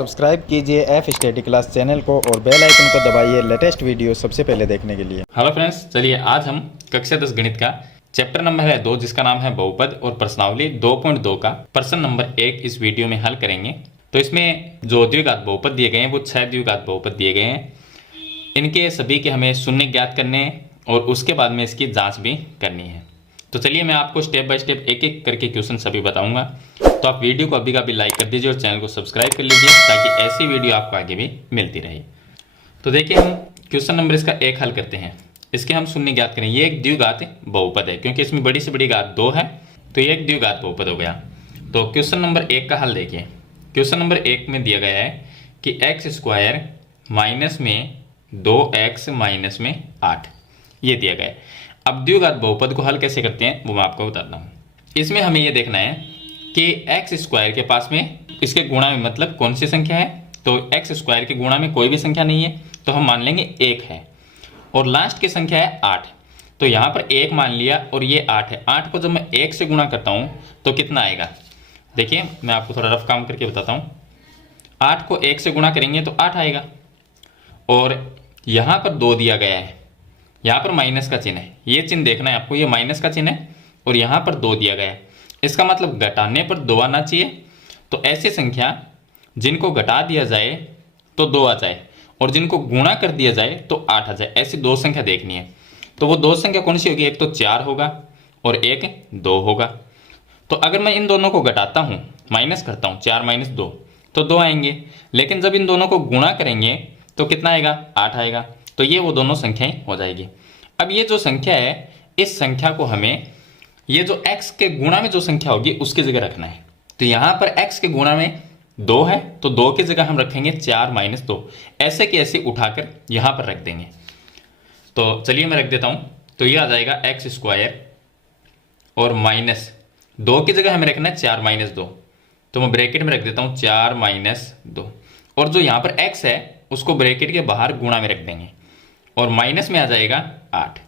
Subscribe कीजिए F study class channel को और बेल आइकन को दबाइए लेटेस्ट वीडियो सबसे पहले देखने के लिए। हेलो फ्रेंड्स, चलिए आज हम कक्षा 10 गणित का चैप्टर नंबर है 2 जिसका नाम है बहुपद और प्रश्नावली 2.2 का प्रश्न नंबर 1 इस वीडियो में हल करेंगे। तो इसमें जो द्विघात बहुपद दिए गए हैं वो 6 द्विघात बहुपद दिए गए हैं। इनके सभी के हमें शून्य ज्ञात करने हैं और उसके बाद में इसकी जाँच भी करनी है। तो चलिए मैं आपको स्टेप बाय स्टेप एक एक करके क्वेश्चन सभी बताऊंगा। तो आप वीडियो को अभी का भी लाइक कर दीजिए और चैनल को सब्सक्राइब कर लीजिए ताकि ऐसी वीडियो आपको आगे भी मिलती रहे। तो देखिए हम क्वेश्चन नंबर इसका 1 हल करते हैं। इसके हम शून्य ज्ञात करें। ये एक द्विघात बहुपद है क्योंकि इसमें बड़ी से बड़ी घात 2 है, तो ये एक द्विघात बहुपद हो गया। तो क्वेश्चन नंबर 1 का हल देखिए। क्वेश्चन नंबर 1 में दिया गया है कि एक्स स्क्वायर माइनस में 2x माइनस में 8 ये दिया गया है। अब द्विघात बहुपद को हल कैसे करते हैं वो मैं आपको बताता हूँ। इसमें हमें ये देखना है कि एक्स स्क्वायर के पास में इसके गुणा में मतलब कौन सी संख्या है। तो एक्स स्क्वायर के गुणा में कोई भी संख्या नहीं है तो हम मान लेंगे 1 है और लास्ट की संख्या है 8। तो यहाँ पर 1 मान लिया और ये 8 है। 8 को जब मैं 1 से गुणा करता हूँ तो कितना आएगा, देखिए मैं आपको थोड़ा रफ काम करके बताता हूँ। 8 को 1 से गुणा करेंगे तो 8 आएगा और यहाँ पर 2 दिया गया है, यहाँ पर माइनस का चिन्ह है। ये चिन्ह देखना है आपको, ये माइनस का चिन्ह है और यहाँ पर 2 दिया गया है। इसका मतलब घटाने पर 2 आना चाहिए। तो ऐसी संख्या जिनको घटा दिया जाए तो 2 आ जाए और जिनको गुणा कर दिया जाए तो 8 आ जाए, ऐसी 2 संख्या देखनी है। तो वो 2 संख्या कौन सी होगी, एक तो 4 होगा और एक 2 होगा। तो अगर मैं इन दोनों को घटाता हूँ, माइनस करता हूँ, 4 माइनस 2 तो 2 आएंगे। लेकिन जब इन दोनों को गुणा करेंगे तो कितना आएगा, 8 आएगा। तो ये वो दोनों संख्याएं हो जाएगी। अब ये जो संख्या है इस संख्या को हमें ये जो x के गुणा में जो संख्या होगी उसकी जगह रखना है। तो यहाँ पर x के गुणा में 2 है तो 2 की जगह हम रखेंगे 4 माइनस 2, ऐसे की ऐसे उठाकर यहाँ पर रख देंगे। तो चलिए मैं रख देता हूँ। तो ये आ जाएगा एक्स स्क्वायर और माइनस 2 की जगह हमें रखना है 4 माइनस 2। तो मैं ब्रैकेट में रख देता हूँ 4 माइनस 2 और जो यहाँ पर x है उसको ब्रैकेट के बाहर गुणा में रख देंगे और माइनस में आ जाएगा 8।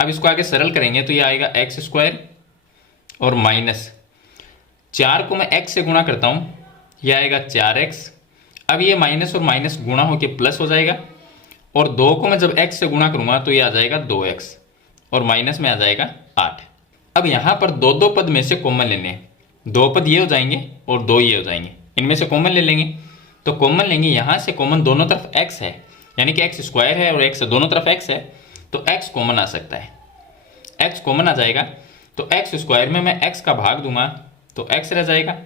अब इसको आगे सरल करेंगे तो ये आएगा एक्स स्क्वायर और माइनस 4 को मैं x से गुणा करता हूँ, ये आएगा 4x। अब ये माइनस और माइनस गुणा होकर प्लस हो जाएगा और 2 को मैं जब x से गुणा करूंगा तो ये आ जाएगा 2x और माइनस में आ जाएगा 8। अब यहाँ पर दो दो पद में से कॉमन लेने हैं। 2 पद ये हो जाएंगे और 2 ये हो जाएंगे, इनमें से कॉमन ले लेंगे। तो कॉमन लेंगे, यहाँ से कॉमन दोनों तरफ x है यानी कि एक्स स्क्वायर है और x है, दोनों तरफ x है तो x कॉमन आ सकता है, x कॉमन आ जाएगा। तो एक्स स्क्वायर में मैं x का भाग दूंगा तो x रह जाएगा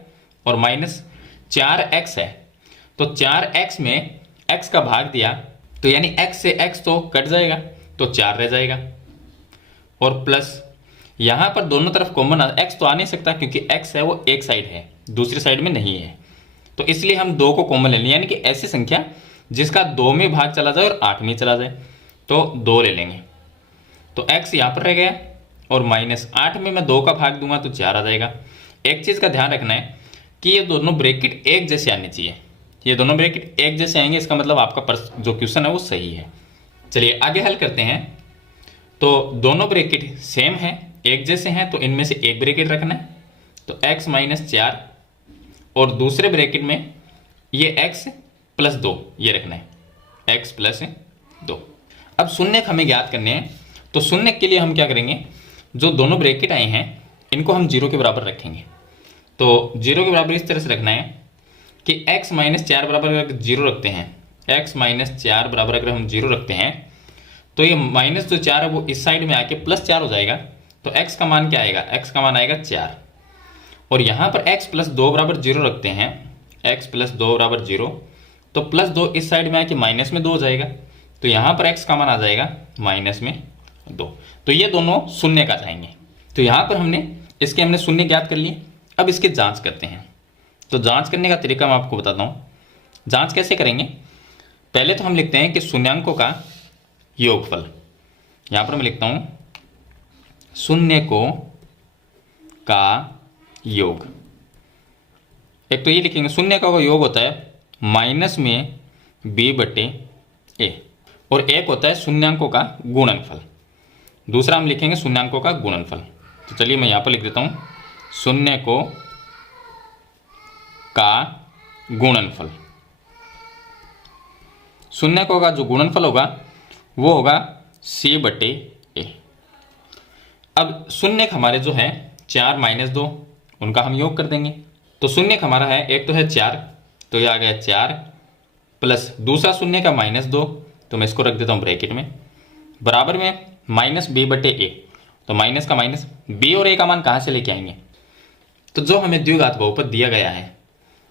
और माइनस 4x है तो 4x में x का भाग दिया तो यानी x से x तो कट जाएगा तो 4 रह जाएगा और प्लस यहाँ पर दोनों तरफ कॉमन x तो आ नहीं सकता क्योंकि x है वो एक साइड है, दूसरी साइड में नहीं है। तो इसलिए हम 2 को कॉमन ले लें यानी कि ऐसी संख्या जिसका 2 में भाग चला जाए और 8 में चला जाए तो 2 ले लेंगे। तो x यहाँ पर रह गया और माइनस 8 में मैं 2 का भाग दूंगा तो 4 आ जाएगा। एक चीज़ का ध्यान रखना है कि ये दोनों ब्रैकेट एक जैसे आने चाहिए। ये दोनों ब्रैकेट एक जैसे आएंगे इसका मतलब आपका जो क्वेश्चन है वो सही है। चलिए आगे हल करते हैं। तो दोनों ब्रैकेट सेम है, एक जैसे हैं, तो इनमें से एक ब्रैकेट रखना है। तो x माइनस 4 और दूसरे ब्रैकेट में ये x प्लस 2 ये रखना है, x प्लस 2। अब शून्य हमें ज्ञात करने हैं। तो शून्य के लिए हम क्या करेंगे, जो दोनों ब्रैकेट आए हैं इनको हम 0 के बराबर रखेंगे। तो 0 के बराबर इस तरह से रखना है कि x माइनस 4 बराबर अगर 0 रखते हैं, x माइनस 4 बराबर अगर हम 0 रखते हैं तो ये माइनस जो 4 है वो इस साइड में आके प्लस 4 हो जाएगा। तो x का मान क्या आएगा, x का मान आएगा 4 और यहाँ पर x प्लस 2 बराबर 0 रखते हैं, x प्लस 2 बराबर 0 तो प्लस 2 इस साइड में आके माइनस में 2 हो जाएगा। तो यहाँ पर x का मान आ जाएगा माइनस में 2। तो ये दोनों शून्य का जाएंगे। तो यहाँ पर हमने शून्य ज्ञात कर लिए। अब इसकी जांच करते हैं। तो जांच करने का तरीका मैं आपको बताता हूँ। जांच कैसे करेंगे, पहले तो हम लिखते हैं कि शून्यांकों का योगफल। यहाँ पर मैं लिखता हूँ शून्यकों का योग। एक तो ये लिखेंगे शून्यकों का योग होता है माइनस में b बटे a और एक होता है शून्यांकों का गुणनफल। दूसरा हम लिखेंगे शून्यांकों का गुणनफल। तो चलिए मैं यहाँ पर लिख देता हूँ शून्यकों का गुणनफल। शून्य का जो गुणनफल होगा वो होगा c/a। अब शून्य हमारे जो है 4 - 2 उनका हम योग कर देंगे। तो शून्य हमारा है, एक तो है 4, तो ये आ गया 4 प्लस दूसरा शून्य का -2, तो मैं इसको रख देता हूँ ब्रैकेट में, बराबर में -b/a। तो माइनस का माइनस, b और a का मान कहाँ से लेके आएंगे? तो जो हमें द्विघात बहुपद दिया गया है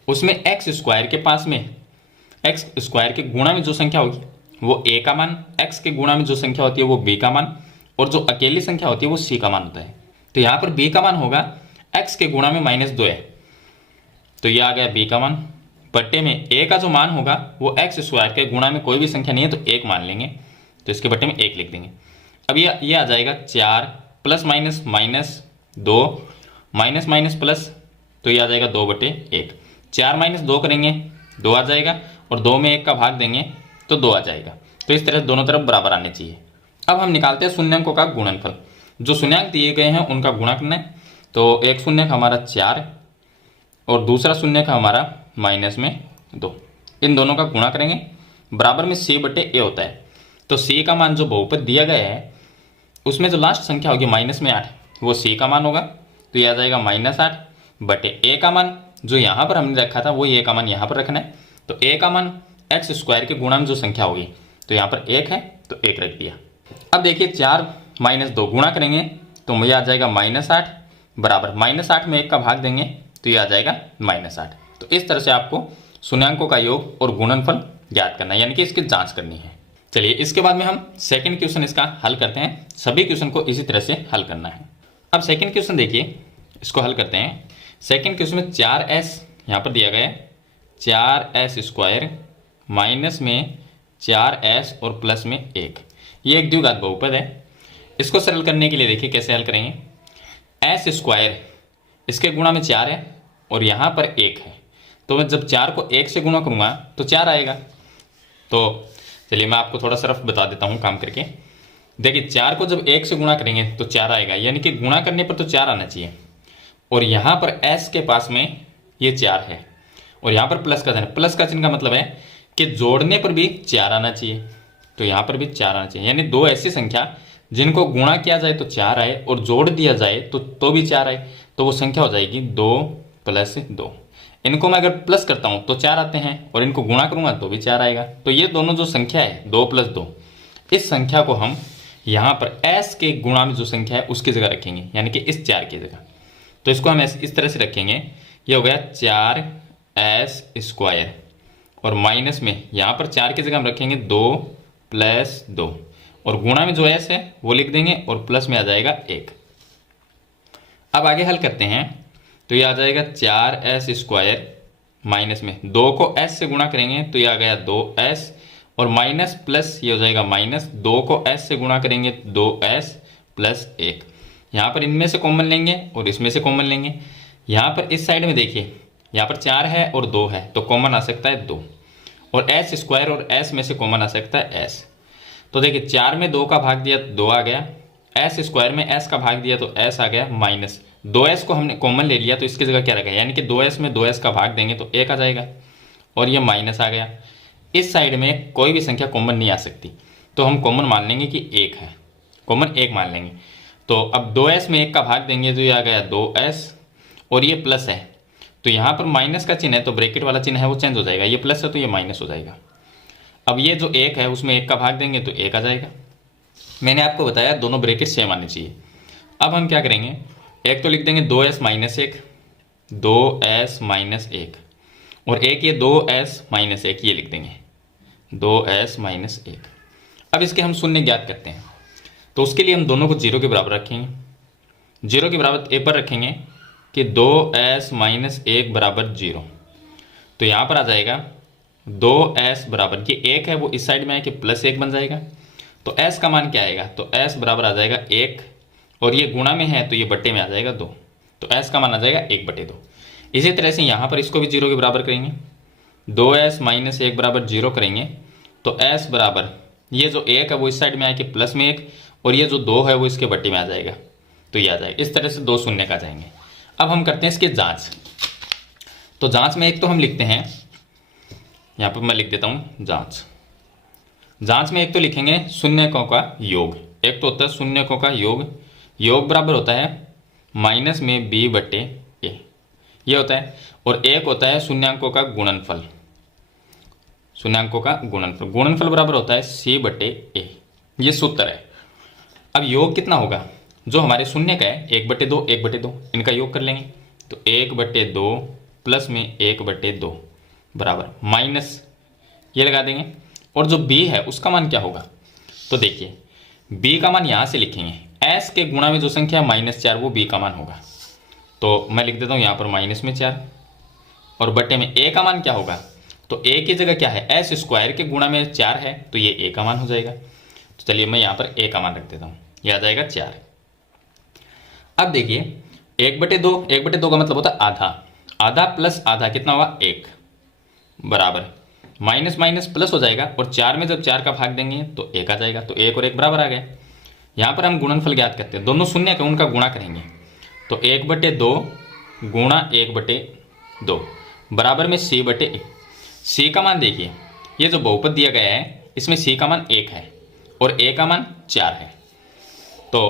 उसमें x स्क्वायर के पास में x स्क्वायर के गुणा में जो संख्या होगी वो a का मान, x के गुणा में जो संख्या होती है वो b का मान, और जो अकेली संख्या होती है वो c का मान होता है। तो यहाँ पर b का मान होगा x के गुणा में -2 है, तो ये आ गया b का मान, बट्टे में a का जो मान होगा वो x स्क्वायर के गुणा में कोई भी संख्या नहीं है तो 1 मान लेंगे, तो इसके बट्टे में 1 लिख देंगे। अब ये आ जाएगा 4 plus minus -2 minus minus plus, तो ये आ जाएगा 2/1। 4 - 2 करेंगे 2 आ जाएगा, और 2 में 1 का भाग देंगे तो 2 आ जाएगा। तो इस तरह दोनों तरफ बराबर आने चाहिए। अब हम निकालते हैं शून्यांकों का गुणनफल। जो शून्यांक दिए गए हैं उनका गुणा करना है। तो एक शून्य का हमारा 4 और दूसरा शून्य का हमारा -2, इन दोनों का गुणा करेंगे, बराबर में c/a होता है। तो c का मान जो बहुपद दिया गया है उसमें जो लास्ट संख्या होगी -8 वो c का मान होगा, तो ये आ जाएगा -8/a का मान जो यहाँ पर हमने रखा था वो a का मान यहाँ पर रखना है। तो a का मान x स्क्वायर के गुणा में जो संख्या होगी, तो यहाँ पर 1 है तो 1 रख दिया। अब देखिए 4 - 2 गुणा करेंगे तो मुझे आ जाएगा -8 बराबर -8 में 1 का भाग देंगे तो ये आ जाएगा -8। तो इस तरह से आपको शून्यांकों का योग और गुणनफल ज्ञात करना है, यानी कि इसकी जांच करनी है। चलिए इसके बाद में हम सेकंड क्वेश्चन इसका हल करते हैं। सभी क्वेश्चन को इसी तरह से हल करना है। अब सेकंड क्वेश्चन देखिए, इसको हल करते हैं। सेकंड क्वेश्चन में 4s यहाँ पर दिया गया है, 4s² माइनस में 4s और प्लस में 1, ये एक द्विघात बहुपद है। इसको सरल करने के लिए देखिए कैसे हल करेंगे। s² इसके गुणा में 4 है और यहाँ पर 1 है, तो मैं जब 4 को 1 से गुणा करूँगा तो 4 आएगा। तो चलिए मैं आपको थोड़ा सरफ बता देता हूँ काम करके। देखिए 4 को जब 1 से गुणा करेंगे तो 4 आएगा, यानी कि गुणा करने पर तो 4 आना चाहिए। और यहाँ पर s के पास में ये 4 है और यहाँ पर प्लस का चिन्ह, प्लस का चिन्ह का मतलब है कि जोड़ने पर भी 4 आना चाहिए, तो यहाँ पर भी 4 आना चाहिए। यानी दो ऐसी संख्या जिनको गुणा किया जाए तो 4 आए और जोड़ दिया जाए तो भी 4 आए, तो वो संख्या हो जाएगी 2 + 2। इनको मैं अगर प्लस करता हूँ तो 4 आते हैं और इनको गुणा करूँगा तो भी 4 आएगा। तो ये दोनों जो संख्या है 2 + 2, इस संख्या को हम यहाँ पर s के गुणा में जो संख्या है उसकी जगह रखेंगे, यानी कि इस 4 की जगह। तो इसको हम इस तरह से रखेंगे, ये हो गया 4s² और माइनस में यहाँ पर 4 की जगह हम रखेंगे 2 + 2 और गुणा में जो s है वो लिख देंगे और प्लस में आ जाएगा 1। अब आगे हल करते हैं तो ये आ जाएगा 4s² माइनस में 2 को s से गुणा करेंगे तो ये आ गया 2s और माइनस प्लस ये हो जाएगा -2 को s से गुणा करेंगे 2s + 1। यहाँ पर इनमें से कॉमन लेंगे और इसमें से कॉमन लेंगे। यहाँ पर इस साइड में देखिए, यहाँ पर 4 है और 2 है तो कॉमन आ सकता है 2, और s² और s में से कॉमन आ सकता है s। तो देखिए 4 में 2 का भाग दिया 2 आ गया, s² में s का भाग दिया तो s आ गया, माइनस 2s को हमने कॉमन ले लिया तो इसकी जगह क्या रखा, यानी कि 2s में 2s का भाग देंगे तो 1 आ जाएगा और ये माइनस आ गया। इस साइड में कोई भी संख्या कॉमन नहीं आ सकती, तो हम कॉमन मान लेंगे कि 1 है, कॉमन 1 मान लेंगे। तो अब 2s में 1 का भाग देंगे तो ये आ गया 2s और ये प्लस है, तो यहाँ पर माइनस का चिन्ह है तो ब्रैकेट वाला चिन्ह है वो चेंज हो जाएगा, ये प्लस है तो ये माइनस हो जाएगा। अब ये जो 1 है उसमें 1 का भाग देंगे तो 1 आ जाएगा। मैंने आपको बताया दोनों ब्रैकेट सेम आने चाहिए। अब हम क्या करेंगे, एक तो लिख देंगे 2s - 1, 2s - 1 और एक ये 2s - 1 ये लिख देंगे 2s - 1। अब इसके हम शून्य ज्ञात करते हैं, तो उसके लिए हम दोनों को 0 के बराबर रखेंगे। 0 के बराबर ए पर रखेंगे कि 2s - 1 बराबर 0, तो यहाँ पर आ जाएगा 2s बराबर, ये 1 है वो इस साइड में है कि +1 बन जाएगा, तो s का मान क्या आएगा, तो s बराबर आ जाएगा 1 और ये गुणा में है तो ये बट्टे में आ जाएगा 2, तो s का मान आ जाएगा 1/2। इसी तरह से यहाँ पर इसको भी 0 के बराबर करेंगे, 2s - 1 बराबर 0 करेंगे तो s बराबर, ये जो 1 है वो इस साइड में आए कि प्लस में 1 और ये जो 2 है वो इसके बट्टे में आ जाएगा, तो ये आ जाएगा। इस तरह से 2 शून्य का जाएंगे। अब हम करते हैं इसकी जांच। तो जांच में एक तो हम लिखते हैं, यहाँ पर मैं लिख देता हूँ जांच, जांच में एक तो लिखेंगे शून्यकों का योग, एक तो होता है शून्यकों का योग, योग बराबर होता है माइनस में b बटे ए, ये होता है। और एक होता है शून्यांकों का गुणनफल, शून्यांकों का गुणनफल, गुणनफल बराबर होता है c बटे ए, ये सूत्र है। अब योग कितना होगा, जो हमारे शून्य का है 1/2 1/2, इनका योग कर लेंगे तो 1/2 प्लस में 1/2 बराबर माइनस ये लगा देंगे। और जो b है उसका मान क्या होगा, तो देखिए b का मान यहाँ से लिखेंगे, s के गुणा में जो संख्या है -4 वो b का मान होगा, तो मैं लिख देता हूँ यहाँ पर -4। और बट्टे में a का मान क्या होगा, तो a की जगह क्या है, s स्क्वायर के गुणा में 4 है तो ये a का मान हो जाएगा। तो चलिए मैं यहाँ पर a का मान रख देता हूँ, ये आ जाएगा 4। अब देखिए 1/2, 1/2 का मतलब होता है आधा, आधा प्लस आधा कितना होगा 1 बराबर माइनस माइनस प्लस हो जाएगा। और 4 में जब 4 का भाग देंगे तो 1 आ जाएगा, तो 1 और 1 बराबर आ गए। यहाँ पर हम गुणनफल ज्ञात करते हैं, दोनों शून्य का उनका गुणा करेंगे तो 1/2 गुणा 1/2 बराबर में c बटे ए। c का मान देखिए, ये जो बहुपद दिया गया है इसमें c का मान 1 है और a का मान 4 है, तो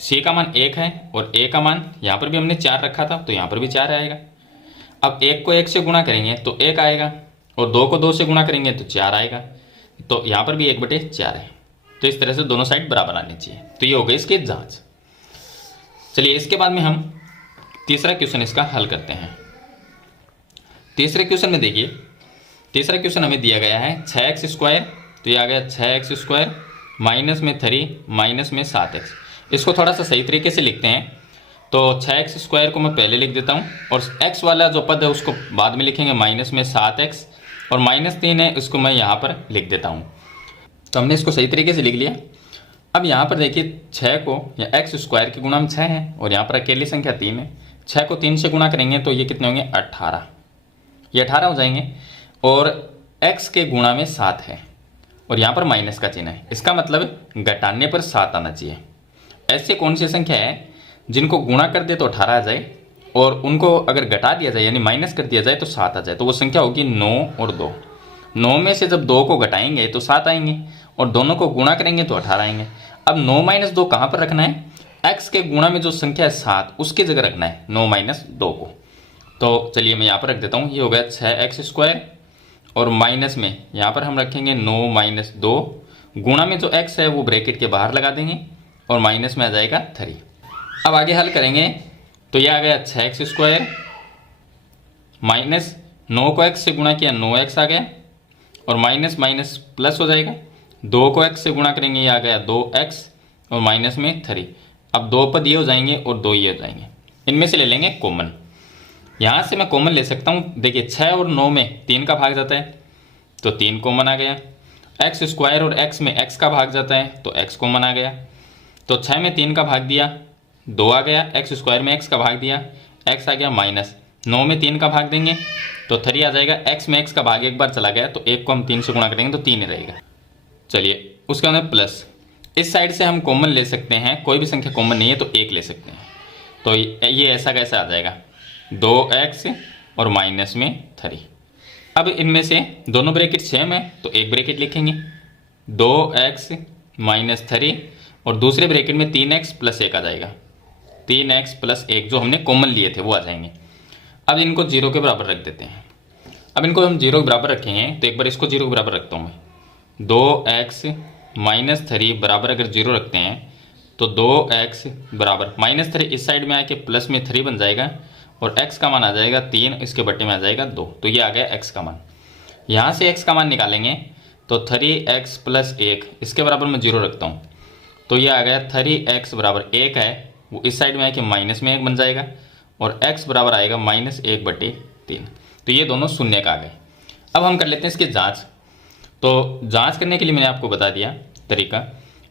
c का मान 1 है और a का मान यहाँ पर भी हमने 4 रखा था तो यहाँ पर भी 4 आएगा। अब 1 को 1 से गुणा करेंगे तो 1 आएगा और 2 को 2 से गुणा करेंगे तो 4 आएगा, तो यहाँ पर भी 1/4 है। तो इस तरह से दोनों साइड बराबर आनी चाहिए, तो ये हो गई इसकी जांच। चलिए इसके बाद में हम तीसरा क्वेश्चन इसका हल करते हैं। तीसरे क्वेश्चन में देखिए, तीसरा क्वेश्चन हमें दिया गया है 6x², तो ये आ गया 6x² माइनस में 3 माइनस में 7x। इसको थोड़ा सा सही तरीके से लिखते हैं, तो 6x² को मैं पहले लिख देता हूँ और x वाला जो पद है उसको बाद में लिखेंगे माइनस में 7x, और -3 है इसको मैं यहाँ पर लिख देता हूँ। तो हमने इसको सही तरीके से लिख लिया। अब यहाँ पर देखिए 6 को या x² की गुणा में 6 है और यहाँ पर अकेली संख्या 3 है, 6 को 3 से गुणा करेंगे तो ये कितने होंगे 18, ये 18 हो जाएंगे। और x के गुणा में 7 है और यहाँ पर माइनस का चिन्ह है, इसका मतलब घटाने पर 7 आना चाहिए। ऐसे कौन सी संख्या है जिनको गुणा कर दे तो 18 आ जाए और उनको अगर घटा दिया जाए यानी माइनस कर दिया जाए तो 7 आ जाए, तो वो संख्या होगी 9 और 2। 9 में से जब 2 को घटाएंगे तो 7 आएंगे और दोनों को गुणा करेंगे तो 18 आएंगे। अब 9 - 2 कहाँ पर रखना है, x के गुणा में जो संख्या है 7 उसकी जगह रखना है 9 - 2 को। तो चलिए मैं यहाँ पर रख देता हूँ, ये हो गया 6x² और माइनस में यहाँ पर हम रखेंगे 9 - 2, गुणा में जो x है वो ब्रैकेट के बाहर लगा देंगे और माइनस में आ जाएगा 3। अब आगे हल करेंगे तो यह आ गया 6x² माइनस 9 को x से गुणा किया 9x आ गया और माइनस माइनस प्लस हो जाएगा, 2 को x से गुणा करेंगे ये आ गया 2x और माइनस में 3। अब 2 पद ये हो जाएंगे और 2 ये हो जाएंगे, इनमें से ले लेंगे कॉमन। यहाँ से मैं कॉमन ले सकता हूँ, देखिए 6 और 9 में 3 का भाग जाता है तो 3 कॉमन आ गया, x² और x में x का भाग जाता है तो x कॉमन आ गया। तो 6 में 3 का भाग दिया 2 आ गया, x² में x का भाग दिया x आ गया माइनस, 9 में 3 का भाग देंगे तो 3 आ जाएगा, x में x का भाग एक बार चला गया तो 1 को हम 3 से गुणा करेंगे तो 3 ही रहेगा। चलिए उसके अंदर प्लस, इस साइड से हम कॉमन ले सकते हैं, कोई भी संख्या कॉमन नहीं है तो 1 ले सकते हैं, तो ये ऐसा कैसा आ जाएगा 2x और माइनस में 3। अब इनमें से दोनों ब्रैकेट सेम है तो एक ब्रैकेट लिखेंगे 2x - 3 और दूसरे ब्रैकेट में 3x + 1 आ जाएगा, 3x + 1 जो हमने कॉमन लिए थे वो आ जाएंगे। अब इनको 0 के बराबर रख देते हैं। अब इनको हम 0 के बराबर रखेंगे तो एक बार इसको 0 के बराबर रखता हूँ मैं, 2x - 3 बराबर अगर 0 रखते हैं तो 2x बराबर -3 इस साइड में आके प्लस में 3 बन जाएगा और x का मान आ जाएगा 3, इसके बट्टे में आ जाएगा 2, तो ये आ गया x का मान। यहाँ से x का मान निकालेंगे तो 3x + 1 इसके बराबर मैं 0 रखता हूँ तो ये आ गया 3x बराबर 1 है, वो इस साइड में आके माइनस में 1 बन जाएगा और x बराबर आएगा -1/3, तो ये दोनों शून्य का आ गए। अब हम कर लेते हैं इसकी जाँच। तो जाँच करने के लिए मैंने आपको बता दिया तरीका,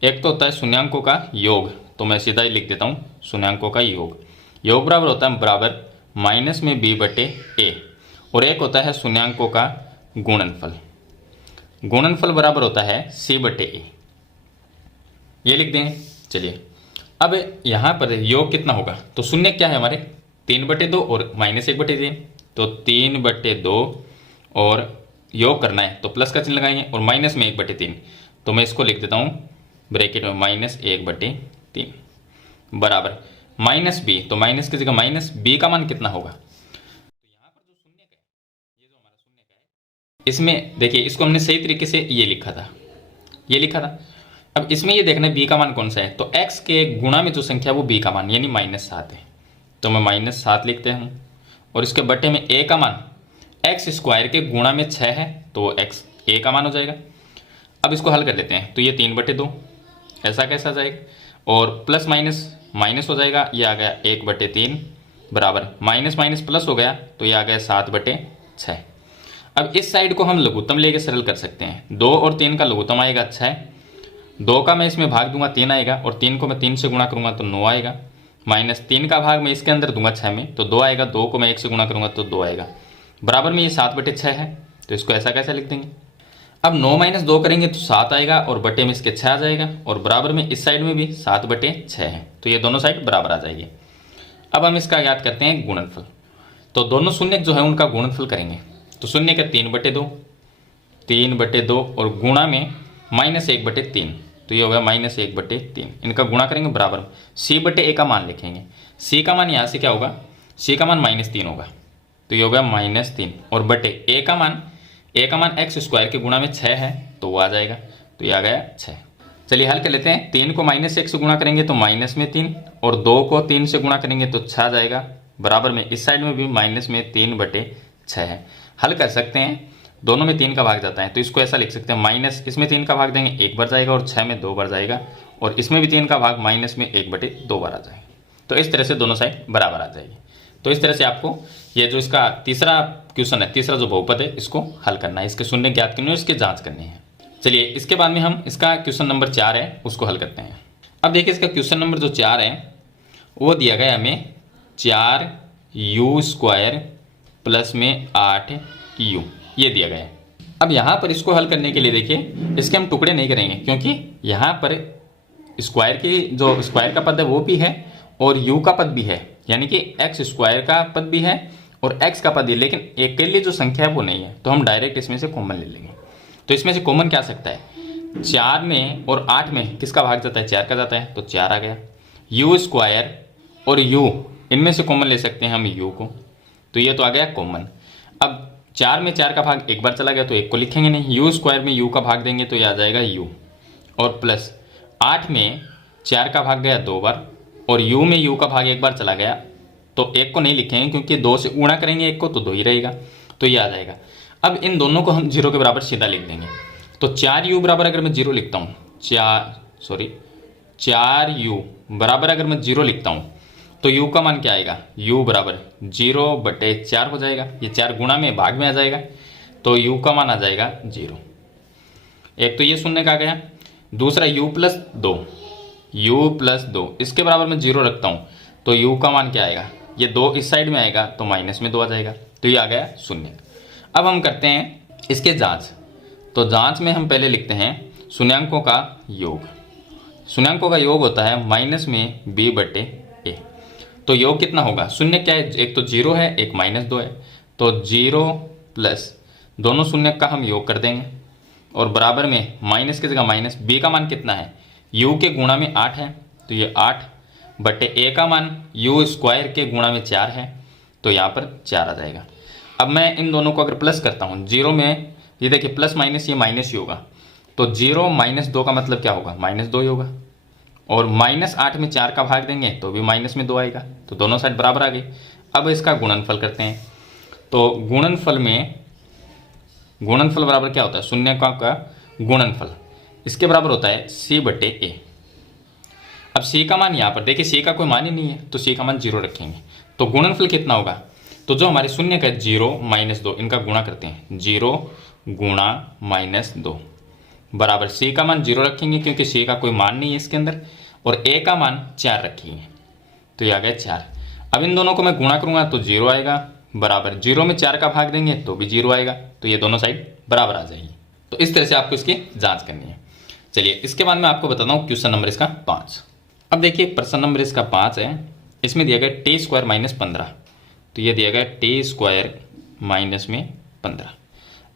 एक तो होता है शून्यांकों का योग, तो मैं सीधा ही लिख देता हूँ शून्यांकों का योग, योग बराबर होता है बराबर माइनस में b/a, और एक होता है शून्यांकों का गुणनफल, गुणनफल बराबर होता है c/a, ये लिख देंगे। चलिए अब यहाँ पर योग कितना होगा, तो शून्य क्या है हमारे 3/2 और -1/3, तो 3/2 और योग करना है तो प्लस का चिन्ह लगाएंगे और माइनस में 1/3, तो मैं इसको लिख देता हूँ ब्रैकेट में -1/3 बराबर माइनस बी, तो माइनस की जगह माइनस बी का मान कितना होगा, तो यहाँ पर जो शून्य का है, ये जो हमारा शून्य का है, इसमें देखिए इसको हमने सही तरीके से ये लिखा था, ये लिखा था। अब इसमें ये देखना है बी का मान कौन सा है, तो x के गुणा में जो संख्या है वो b का मान यानी -7 है, तो मैं -7 लिखते हूँ और इसके बटे में a का मान x² के गुणा में 6 है तो वो x a का मान हो जाएगा। अब इसको हल कर लेते हैं, तो ये 3/2 ऐसा कैसा जाएगा, और प्लस माइनस माइनस हो जाएगा, ये आ गया 1/3 बराबर माइनस माइनस प्लस हो गया तो ये आ गया 7/6। अब इस साइड को हम लघुत्तम लेके सरल कर सकते हैं, 2 और 3 का लघुत्तम आएगा 6, 2 का मैं इसमें भाग दूंगा 3 आएगा, और 3 को मैं 3 से गुणा करूंगा तो 9 आएगा, -3 का भाग मैं इसके अंदर दूंगा 6 में तो 2 आएगा, 2 को मैं 1 से गुणा करूंगा तो 2 आएगा, बराबर में ये 7/6 है, तो इसको ऐसा कैसे लिख देंगे। अब 9 - 2 करेंगे तो 7 आएगा और बटे में इसके 6 आ जाएगा, और बराबर में इस साइड में भी 7/6 है, तो ये दोनों साइड बराबर आ जाएगी। अब हम इसका याद करते हैं गुणनफल, तो दोनों शून्य जो है उनका गुणनफल करेंगे, तो शून्य का 3/2 3/2 और गुणा में -1/3, तो ये हो गया -1/3, इनका गुणा करेंगे बराबर c/a का मान लिखेंगे, c का मान यहाँ से क्या होगा, c का मान -3 होगा, तो ये हो गया -3 और बटे a का मान x² के गुणा में 6 है तो वो आ जाएगा, तो ये आ गया 6। चलिए हल कर लेते हैं, 3 को -1 से गुणा करेंगे तो -3 और 2 को 3 से गुणा करेंगे तो 6 आ जाएगा, बराबर में इस साइड में भी -3/6 है। हल कर सकते हैं, दोनों में 3 का भाग जाता है तो इसको ऐसा लिख सकते हैं, माइनस इसमें 3 का भाग देंगे 1 बार जाएगा और 6 में 2 बार जाएगा, और इसमें भी 3 का भाग माइनस में 1/2 बार आ जाएगा, तो इस तरह से दोनों साइड बराबर आ जाएगी। तो इस तरह से आपको ये जो इसका तीसरा क्वेश्चन है, तीसरा जो बहुपद है इसको हल करना है, इसके शून्य ज्ञात करने है, इसके जांच करनी है। चलिए इसके बाद में हम इसका क्वेश्चन नंबर 4 है उसको हल करते हैं। अब देखिए इसका क्वेश्चन नंबर जो 4 है वो दिया गया हमें 4u² प्लस में 8u, ये दिया गया है। अब यहाँ पर इसको हल करने के लिए देखिए इसके हम टुकड़े नहीं करेंगे, क्योंकि यहाँ पर स्क्वायर की जो स्क्वायर का पद है वो भी है और u का पद भी है, यानी कि x² का पद भी है और x का पद भी, लेकिन अकेली जो संख्या है वो नहीं है, तो हम डायरेक्ट इसमें से कॉमन ले लेंगे। तो इसमें से कॉमन क्या आ सकता है, 4 में और 8 में किसका भाग जाता है, 4 का जाता है, तो 4 आ गया। u² और u इनमें से कॉमन ले सकते हैं हम u को, तो ये तो आ गया कॉमन। अब 4 में 4 का भाग एक बार चला गया तो 1 को लिखेंगे नहीं, u² में u का भाग देंगे तो ये आ जाएगा u, और प्लस 8 में 4 का भाग गया 2 बार और u में u का भाग एक बार चला गया तो 1 को नहीं लिखेंगे, क्योंकि 2 से गुणा करेंगे 1 को तो 2 ही रहेगा, तो ये आ जाएगा। अब इन दोनों को हम 0 के बराबर सीधा लिख देंगे, तो 4u बराबर अगर मैं 0 लिखता हूँ 4u बराबर अगर मैं 0 लिखता हूँ तो u का मान क्या आएगा, u बराबर 0/4 हो जाएगा, ये 4 गुणा में भाग में आ जाएगा, तो u का मान आ जाएगा 0। एक तो ये शून्य का गया, दूसरा u+2 इसके बराबर मैं 0 रखता हूँ तो u का मान क्या आएगा, ये 2 इस साइड में आएगा तो माइनस में 2 आ जाएगा, तो ये आ गया 0। अब हम करते हैं इसके जांच, तो जांच में हम पहले लिखते हैं शून्यांकों का योग। शून्यांकों का योग होता है माइनस में b/a, तो योग कितना होगा, शून्य क्या है, एक तो 0 है एक -2 है, तो 0 प्लस दोनों शून्य का हम योग कर देंगे और बराबर में माइनस की जगह माइनस, b का मान कितना है, u के गुणा में 8 है तो ये 8/a का मान u² के गुणा में 4 है तो यहाँ पर 4 आ जाएगा। अब मैं इन दोनों को अगर प्लस करता हूँ, 0 में ये देखिए प्लस माइनस ये माइनस ही होगा, तो 0 - 2 का मतलब क्या होगा, -2 ही होगा, और -8 में 4 का भाग देंगे तो भी माइनस में 2 आएगा, तो दोनों साइड बराबर आ गई। अब इसका गुणनफल करते हैं, तो गुणनफल बराबर क्या होता है, शून्य का गुणनफल, इसके बराबर होता है c/a। अब c का मान यहाँ पर देखिए c का कोई मान ही नहीं है तो c का मान 0 रखेंगे, तो गुणनफल कितना होगा, तो जो हमारे शून्य का 0 - 2 इनका गुणा करते हैं, 0 गुणा -2 बराबर c का मान 0 रखेंगे क्योंकि c का कोई मान नहीं है इसके अंदर, और a का मान 4 रखेंगे तो ये आ गया 4। अब इन दोनों को मैं गुणा करूंगा तो 0 आएगा, बराबर 0 में 4 का भाग देंगे तो भी 0 आएगा, तो ये दोनों साइड बराबर आ जाएगी। तो इस तरह से आपको इसकी जांच करनी है। चलिए इसके बाद मैं आपको बताता हूँ क्वेश्चन नंबर इसका 5। अब देखिए प्रश्न नंबर इसका 5 है, इसमें दिया गया t² - 15, तो ये दिया गया t² - 15।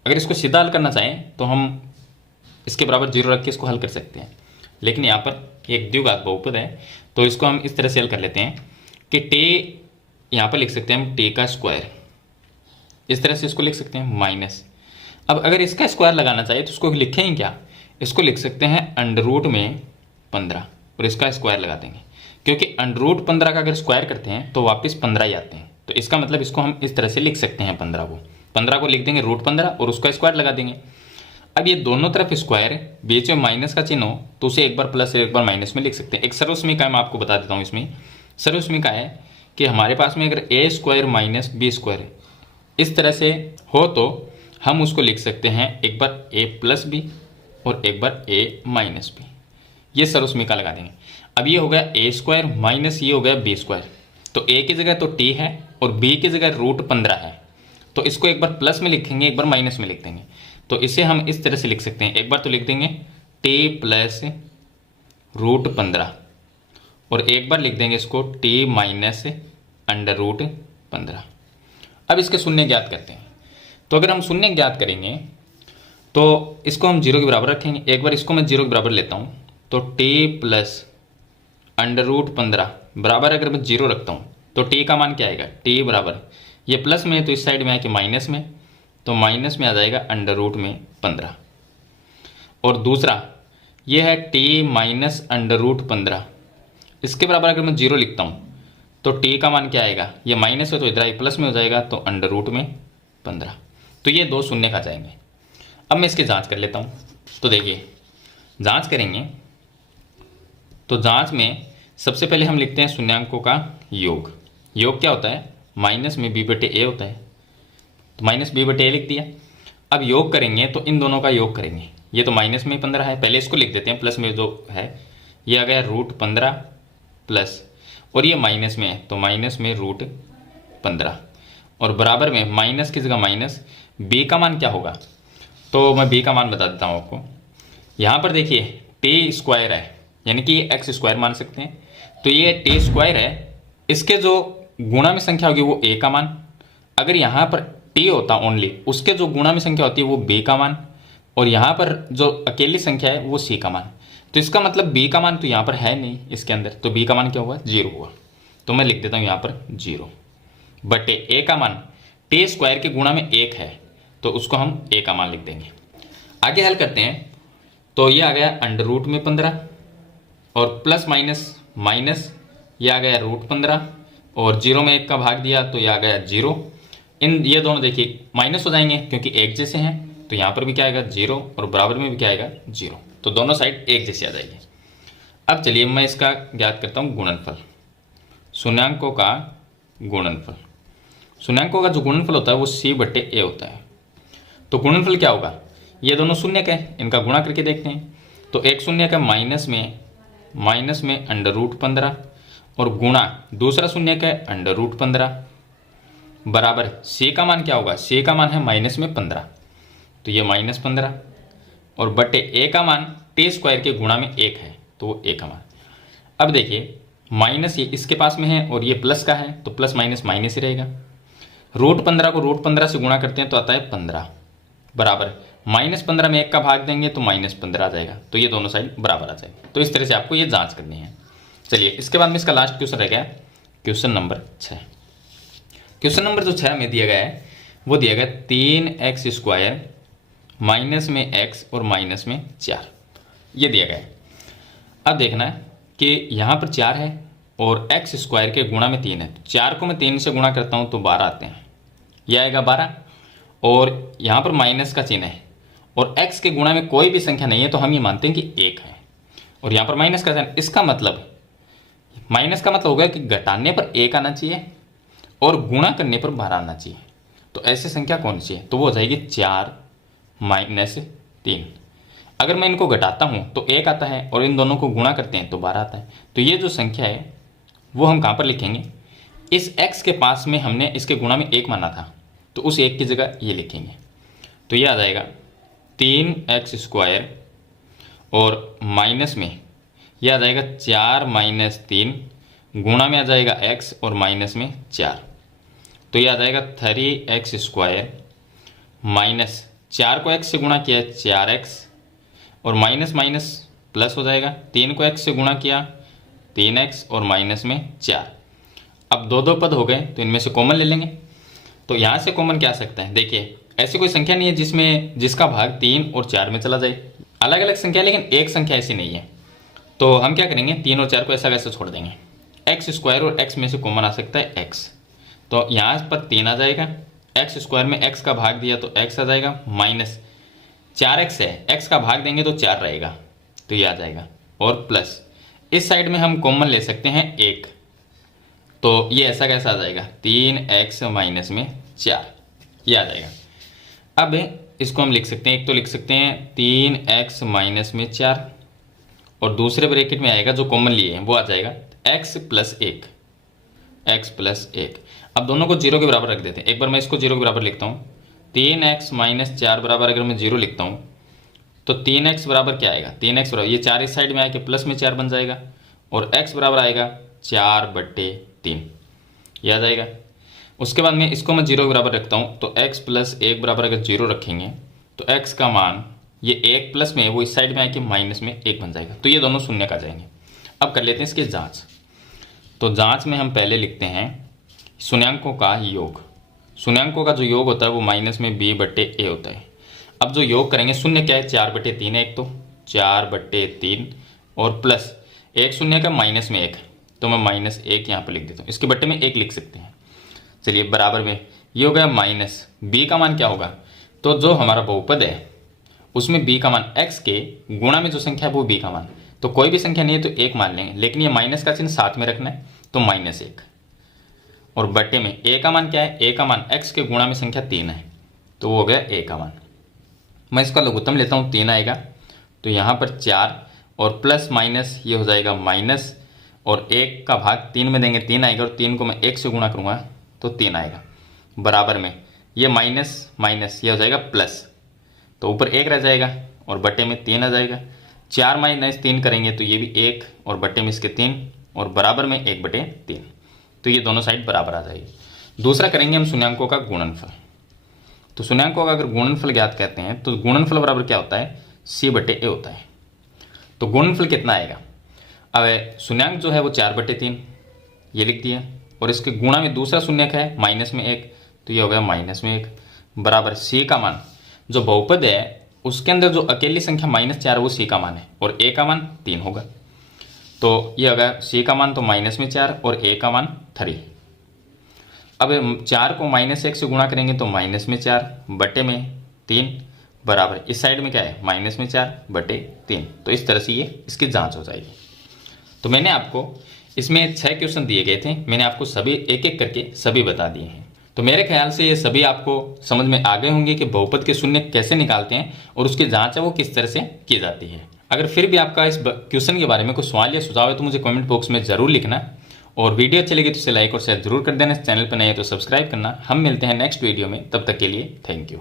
अगर इसको सीधा हल करना चाहें तो हम इसके बराबर 0 रख के इसको हल कर सकते हैं। लेकिन यहाँ पर एक द्विघात बहुपद है, तो इसको हम इस तरह से हल कर लेते हैं कि टे यहाँ पर लिख सकते हैं हम टे का स्क्वायर, इस तरह से इसको लिख सकते हैं माइनस। अब अगर इसका स्क्वायर लगाना चाहिए तो इसको लिखेंगे क्या, इसको लिख सकते हैं अंडर रूट में 15 और इसका स्क्वायर लगा देंगे, क्योंकि अंडर रूट 15 का अगर स्क्वायर करते हैं तो वापस 15 ही आते हैं। तो इसका मतलब इसको हम इस तरह से लिख सकते हैं 15 को लिख देंगे रूट 15 और उसका स्क्वायर लगा देंगे। अब ये दोनों तरफ स्क्वायर, बीच में माइनस का चिन्ह हो तो उसे एक बार प्लस एक बार माइनस में लिख सकते हैं। एक सर्वसमीका मैं आपको बता देता हूँ। इसमें सर्वसमीका है कि हमारे पास में अगर ए स्क्वायर माइनस बी स्क्वायर इस तरह से हो तो हम उसको लिख सकते हैं एक बार ए प्लस बी और एक बार ए माइनस बी, ये सर्वसमीका लगा देंगे। अब ये हो गया ए स्क्वायर माइनस ये हो गया बी स्क्वायर, तो ए की जगह तो टी है और बी की जगह रूट 15 है, तो इसको एक बार प्लस में लिखेंगे एक बार माइनस में लिख देंगे। तो इसे हम इस तरह से लिख सकते हैं, एक बार तो लिख देंगे टी प्लस रूट 15 और एक बार लिख देंगे इसको टी माइनस अंडर रूट 15। अब इसके शून्य ज्ञात करते हैं। तो अगर हम शून्य ज्ञात करेंगे तो इसको हम 0 के बराबर रखेंगे। एक बार इसको मैं 0 के बराबर लेता हूँ, तो टी प्लस अंडर रूट 15 बराबर अगर मैं 0 रखता हूँ तो टी का मान क्या आएगा, टी बराबर ये प्लस में है तो इस साइड में है कि माइनस में, तो माइनस में आ जाएगा अंडर रूट में 15। और दूसरा ये है टी माइनस अंडर रूट 15, इसके बराबर अगर मैं 0 लिखता हूँ तो टी का मान क्या आएगा, ये माइनस है तो इधर प्लस में हो जाएगा, तो अंडर रूट में 15। तो ये दो शून्य खा जाएंगे। अब मैं इसकी जांच कर लेता हूँ। तो देखिए जांच करेंगे तो जांच में सबसे पहले हम लिखते हैं शून्यांकों का योग। योग क्या होता है, माइनस में बी बटे ए होता है, तो माइनस बी बटे ए लिख दिया। अब योग करेंगे तो इन दोनों का योग करेंगे, ये तो माइनस में 15 है, पहले इसको लिख देते हैं, प्लस में जो है ये आ गया रूट 15 प्लस, और ये माइनस में है तो माइनस में रूट 15 और बराबर में माइनस की जगह माइनस। बी का मान क्या होगा, तो मैं बी का मान बता देता हूँ आपको। यहाँ पर देखिए टी स्क्वायर है, यानी कि ये एक्स स्क्वायर मान सकते हैं, तो ये टी स्क्वायर है, इसके जो गुणा में संख्या होगी वो ए का मान, अगर यहाँ पर टी होता ओनली उसके जो गुणा में संख्या होती है वो बी का मान, और यहाँ पर जो अकेली संख्या है वो सी का मान। तो इसका मतलब बी का मान तो यहाँ पर है नहीं इसके अंदर, तो बी का मान क्या हुआ, 0 हुआ। तो मैं लिख देता हूँ यहाँ पर 0 बटे ए का मान टी स्क्वायर के गुणा में 1 है, तो उसको हम ए का मान लिख देंगे। आगे हल करते हैं तो ये आ गया अंडर रूट में 15 और प्लस माइनस माइनस, ये आ गया रूट 15 और 0 में 1 का भाग दिया तो ये आ गया 0। इन ये दोनों देखिए माइनस हो जाएंगे क्योंकि एक जैसे हैं, तो यहाँ पर भी क्या आएगा 0 और बराबर में भी क्या आएगा 0, तो दोनों साइड एक जैसी आ जाएगी। अब चलिए मैं इसका ज्ञात करता हूँ गुणनफल, शून्यांकों का गुणनफल। शून्यांकों का जो गुणनफल होता है वो सी बटे ए होता है। तो गुणनफल क्या होगा, ये दोनों शून्य का है, इनका गुणा करके देखते हैं। तो एक शून्य का माइनस में अंडर रूट 15 और गुणा दूसरा शून्य का अंडर रूट 15 बराबर सी का मान क्या होगा, सी का मान है माइनस में 15, तो ये माइनस 15 और बटे ए का मान टी स्क्वायर के गुणा में 1 है, तो वो ए का मान। अब देखिए माइनस ये इसके पास में है और ये प्लस का है, तो प्लस माइनस माइनस ही रहेगा। रूट 15 को रूट 15 से गुणा करते हैं तो आता है 15 बराबर माइनस 15 में 1 का भाग देंगे तो माइनस 15 आ जाएगा, तो ये दोनों साइड बराबर आ जाएगी। तो इस तरह से आपको ये जांच करनी है। चलिए इसके बाद में इसका लास्ट क्वेश्चन रह गया क्वेश्चन नंबर 6। क्वेश्चन नंबर जो 6 में दिया गया है वो दिया गया 3x स्क्वायर माइनस में x और माइनस में 4, ये दिया गया है। अब देखना है कि यहाँ पर 4 है और x स्क्वायर के गुणा में 3 है, तो 4 को मैं 3 से गुणा करता हूँ तो 12 आते हैं, यह आएगा 12। और यहाँ पर माइनस का चिन्ह है और x के गुणा में कोई भी संख्या नहीं है, तो हम ये मानते हैं कि 1 है। और यहाँ पर माइनस का चिन्ह, इसका मतलब माइनस का मतलब होगा कि घटाने पर 1 आना चाहिए और गुणा करने पर 12 आना चाहिए। तो ऐसी संख्या कौन सी है, तो वो हो जाएगी 4 माइनस 3। अगर मैं इनको घटाता हूँ तो 1 आता है और इन दोनों को गुणा करते हैं तो 12 आता है। तो ये जो संख्या है वो हम कहाँ पर लिखेंगे, इस x के पास में हमने इसके गुणा में 1 माना था, तो उस 1 की जगह ये लिखेंगे। तो ये आ जाएगा 3x स्क्वायर और माइनस में यह आ जाएगा 4 माइनस 3, गुणा में आ जाएगा x और माइनस में 4, तो यह आ जाएगा 3x स्क्वायर माइनस 4 को x से गुणा किया 4x और माइनस माइनस प्लस हो जाएगा, 3 को x से गुणा किया 3x और माइनस में 4। अब दो दो पद हो गए तो इनमें से कॉमन ले लेंगे। तो यहाँ से कॉमन क्या आ सकता है, देखिए ऐसी कोई संख्या नहीं है जिसका भाग 3 और 4 में चला जाए, अलग अलग संख्या, लेकिन एक संख्या ऐसी नहीं है। तो हम क्या करेंगे, 3 और 4 को ऐसा वैसा छोड़ देंगे, एक्स स्क्वायर और x में से कॉमन आ सकता है x, तो यहाँ पर 3 आ जाएगा, एक्स स्क्वायर में x का भाग दिया तो x आ जाएगा, माइनस 4x है, x का भाग देंगे तो 4 रहेगा तो ये आ जाएगा, और प्लस इस साइड में हम कॉमन ले सकते हैं 1, तो ये ऐसा कैसा आ जाएगा 3x माइनस में 4, ये आ जाएगा। अब इसको हम लिख सकते हैं, एक तो लिख सकते हैं 3x माइनस में 4 और दूसरे ब्रैकेट में आएगा जो कॉमन लिए हैं वो आ जाएगा x प्लस 1, x प्लस 1। अब दोनों को 0 के बराबर रख देते हैं, एक बार मैं इसको 0 के बराबर लिखता हूँ, 3x माइनस 4 बराबर अगर मैं 0 लिखता हूँ तो 3x बराबर क्या आएगा, 3x बराबर ये 4 इस साइड में आके प्लस में 4 बन जाएगा और x बराबर आएगा 4/3, ये आ जाएगा। उसके बाद में इसको मैं 0 के बराबर रखता हूँ तो x प्लस 1 बराबर अगर 0 रखेंगे तो x का मान ये 1 प्लस में वो इस साइड में आके माइनस में 1 बन जाएगा, तो ये दोनों शून्य का जाएंगे। अब कर लेते हैं इसकी जांच। तो जांच में हम पहले लिखते हैं शून्यांकों का योग, शून्यांकों का जो योग होता है वो माइनस में b/a होता है। अब जो योग करेंगे, शून्य क्या है 4/3 है, एक तो 4/3 और प्लस एक शून्य का माइनस में 1, तो मैं -1 यहाँ पर लिख देता हूँ, इसके बट्टे में 1 लिख सकते हैं। चलिए बराबर में ये हो गया माइनस b का मान क्या होगा, तो जो हमारा बहुपद है उसमें b का मान x के गुणा में जो संख्या है वो b का मान, तो कोई भी संख्या नहीं है तो 1 मान लेंगे, लेकिन ये माइनस का चिन्ह साथ में रखना है तो -1 और बट्टे में a का मान क्या है, a का मान x के गुणा में संख्या 3 है तो वो हो गया a का मान। मैं इसका लघुत्तम लेता हूँ, 3 आएगा तो यहाँ पर 4 और प्लस माइनस ये हो जाएगा माइनस और 1 का भाग 3 में देंगे 3 आएगा और 3 को मैं 1 से गुणा करूँगा तो 3 आएगा, बराबर में ये माइनस माइनस ये हो जाएगा प्लस, तो ऊपर 1 रह जाएगा और बट्टे में 3 आ जाएगा, 4 - 3 करेंगे तो ये भी 1 और बट्टे में इसके 3 और बराबर में 1/3, तो ये दोनों साइड बराबर आ जाएगी। दूसरा करेंगे हम शून्यांकों का गुणनफल। तो शून्यांकों का अगर गुणनफल ज्ञात कहते हैं तो गुणनफल बराबर क्या होता है, c/a होता है। तो गुणनफल कितना आएगा, अब शून्यांक जो है वो 4/3 ये लिख दिया और इसके गुणा में दूसरा शून्यक है माइनस में 1, तो ये हो गया -1 बराबर c का मान, जो बहुपद है उसके अंदर जो अकेली संख्या -4 है वो c का मान है और a का मान 3 होगा, तो ये होगा c का मान तो -4 और a का मान 3। अब 4 को -1 से गुणा करेंगे तो -4 बटे में 3 बराबर इस साइड में क्या है -4/3, तो इस तरह से ये इसकी जांच हो जाएगी। तो मैंने आपको इसमें 6 क्वेश्चन दिए गए थे, मैंने आपको सभी एक एक करके सभी बता दिए हैं। तो मेरे ख्याल से ये सभी आपको समझ में आ गए होंगे कि बहुपद के शून्य कैसे निकालते हैं और उसकी जांच है वो किस तरह से की जाती है। अगर फिर भी आपका इस क्वेश्चन के बारे में कोई सवाल या सुझाव है तो मुझे कमेंट बॉक्स में ज़रूर लिखना, और वीडियो अच्छी लगी तो इसे लाइक और शेयर जरूर कर देना, चैनल पर नए हैं तो सब्सक्राइब करना। हम मिलते हैं नेक्स्ट वीडियो में, तब तक के लिए थैंक यू।